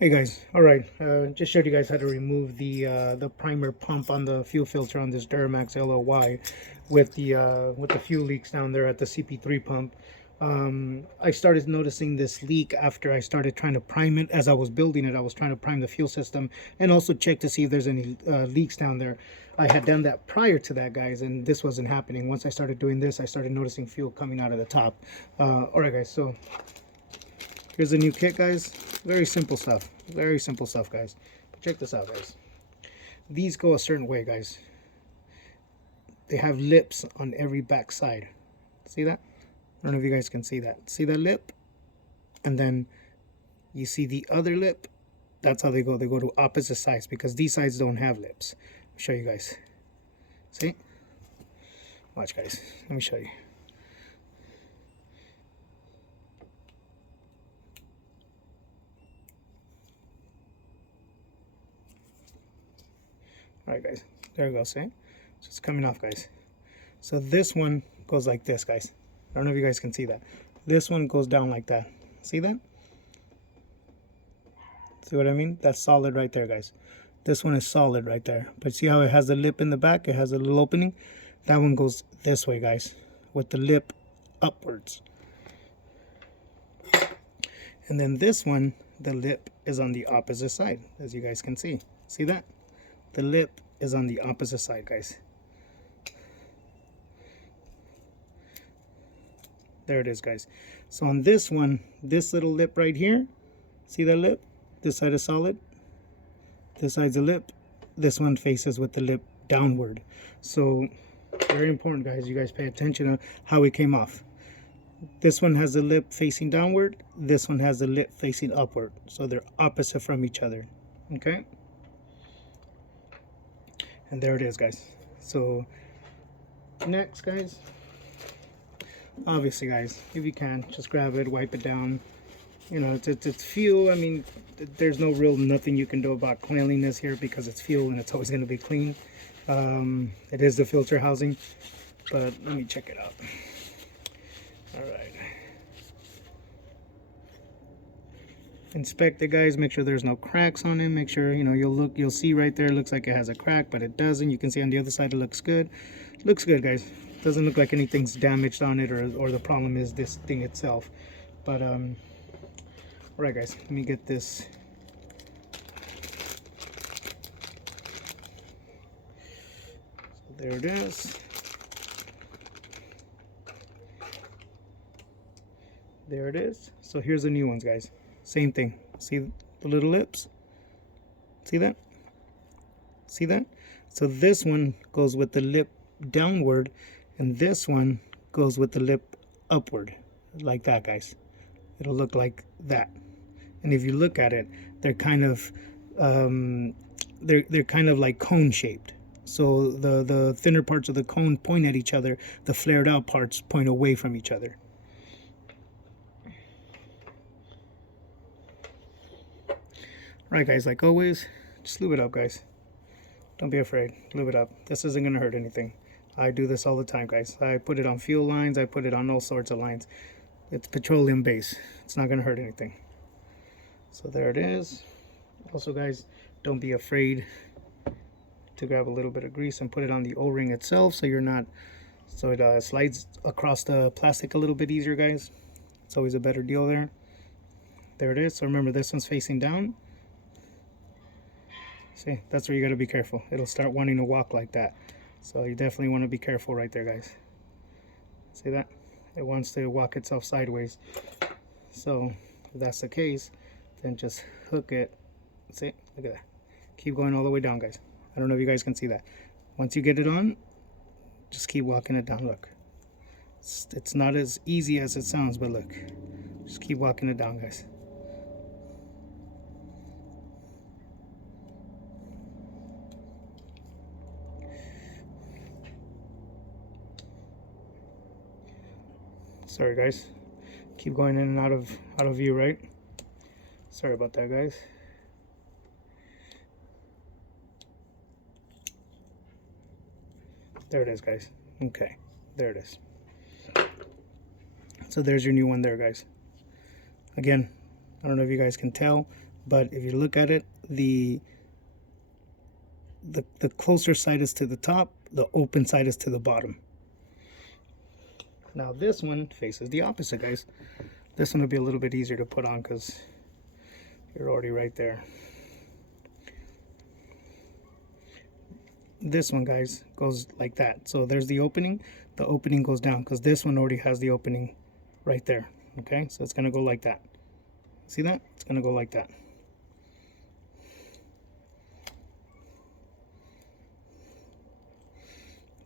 Hey guys, all right. Just showed you guys how to remove the primer pump on the fuel filter on this Duramax LLY with the fuel leaks down there at the CP3 pump. I started noticing this leak after I started trying to prime it. As I was building it, I was trying to prime the fuel system and also check to see if there's any leaks down there. I had done that prior to that, guys, and this wasn't happening. Once I started doing this, I started noticing fuel coming out of the top. All right, guys. So here's a new kit, guys. Very simple stuff. Very simple stuff, guys. But check this out, guys. These go a certain way, guys. They have lips on every back side. See that? I don't know if you guys can see that. See that lip? And then you see the other lip. That's how they go. They go to opposite sides because these sides don't have lips. I'll show you guys. See? Watch, guys. Let me show you. Alright, guys, there we go. See? So it's coming off, guys. So this one goes like this, guys. I don't know if you guys can see that. This one goes down like that. See that? See what I mean? That's solid right there, guys. This one is solid right there. But see how it has the lip in the back? It has a little opening. That one goes this way, guys, with the lip upwards. And then this one, the lip is on the opposite side, as you guys can see. See that? The lip is on the opposite side, guys. There it is, guys. So on this one, this little lip right here, see that lip? This side is solid. This side's a lip. This one faces with the lip downward. So very important, guys. You guys pay attention to how it came off. This one has the lip facing downward. This one has the lip facing upward. So they're opposite from each other. Okay? And there it is, guys. So next, guys, obviously, guys, if you can, just grab it, wipe it down. You know, it's fuel. I mean, there's no real nothing you can do about cleanliness here because it's fuel and it's always going to be clean. It is the filter housing, but let me check it out. All right. Inspect it, guys. Make sure there's no cracks on it. Make sure, you know, you'll see right there, it looks like it has a crack, but it doesn't. You can see on the other side it looks good. Looks good, guys. Doesn't look like anything's damaged on it, or the problem is this thing itself. But all right, guys, let me get this. So there it is. There it is. So here's the new ones, guys. Same thing. See the little lips? See that? See that? So this one goes with the lip downward, and this one goes with the lip upward, like that, guys. It'll look like that. And if you look at it, they're kind of they're kind of like cone shaped. So the thinner parts of the cone point at each other. The flared out parts point away from each other. Right, guys, like always, just lube it up, guys. Don't be afraid. Lube it up. This isn't going to hurt anything. I do this all the time, guys. I put it on fuel lines. I put it on all sorts of lines. It's petroleum based. It's not going to hurt anything. So there it is. Also, guys, don't be afraid to grab a little bit of grease and put it on the O-ring itself so it slides across the plastic a little bit easier, guys. It's always a better deal there. There it is. So remember, this one's facing down. See, that's where you got to be careful. It'll start wanting to walk like that. So you definitely want to be careful right there, guys. See that? It wants to walk itself sideways. So if that's the case, then just hook it. See? Look at that. Keep going all the way down, guys. I don't know if you guys can see that. Once you get it on, just keep walking it down. Look. It's not as easy as it sounds, but look. Just keep walking it down, guys. Sorry, guys. Keep going in and out of view, right? Sorry about that, guys. There it is, guys. Okay, there it is. So there's your new one there, guys. Again, I don't know if you guys can tell, but if you look at it, the closer side is to the top, the open side is to the bottom. Now this one faces the opposite, guys. This one will be a little bit easier to put on because you're already right there. This one, guys, goes like that. So there's the opening goes down because this one already has the opening right there. Okay, so it's gonna go like that. See that? It's gonna go like that.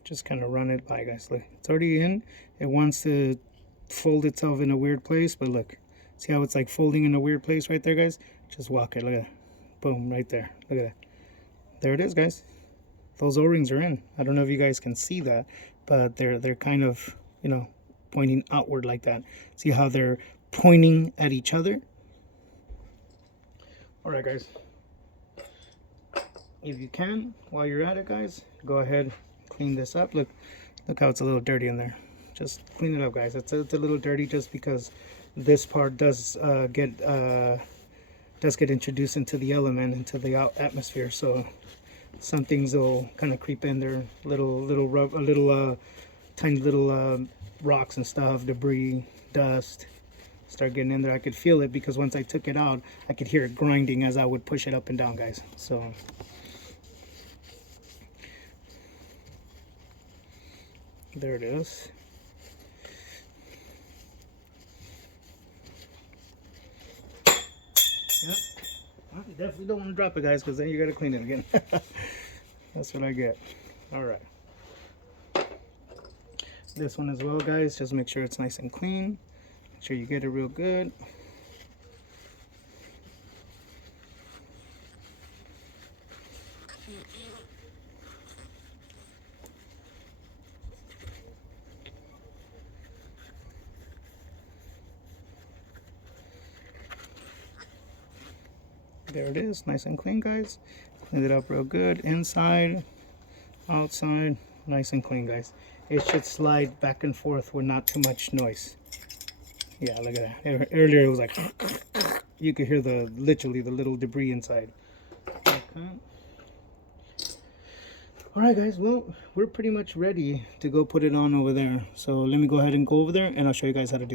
Just kind of run it by, guys. Look, it's already in. It wants to fold itself in a weird place, but look, see how it's like folding in a weird place right there, guys? Just walk it. Look at that. Boom, right there. Look at that. There it is, guys. Those O-rings are in. I don't know if you guys can see that, but they're kind of, you know, pointing outward like that. See how they're pointing at each other? All right, guys. If you can, while you're at it, guys, go ahead, clean this up. Look how it's a little dirty in there. Just clean it up, guys. It's a little dirty just because this part does get introduced into the element, into the atmosphere. So some things will kind of creep in there, tiny little rocks and stuff, debris, dust, start getting in there. I could feel it because once I took it out, I could hear it grinding as I would push it up and down, guys. So there it is. Yep. Well, you definitely don't want to drop it, guys, because then you got to clean it again. That's what I get. All right. This one as well, guys. Just make sure it's nice and clean. Make sure you get it real good. There it is, nice and clean, guys. Clean it up real good, inside, outside, nice and clean, guys. It should slide back and forth with not too much noise. Yeah, look at that. Earlier it was like you could hear literally the little debris inside. Okay. All right, guys, well, we're pretty much ready to go put it on over there. So let me go ahead and go over there and I'll show you guys how to do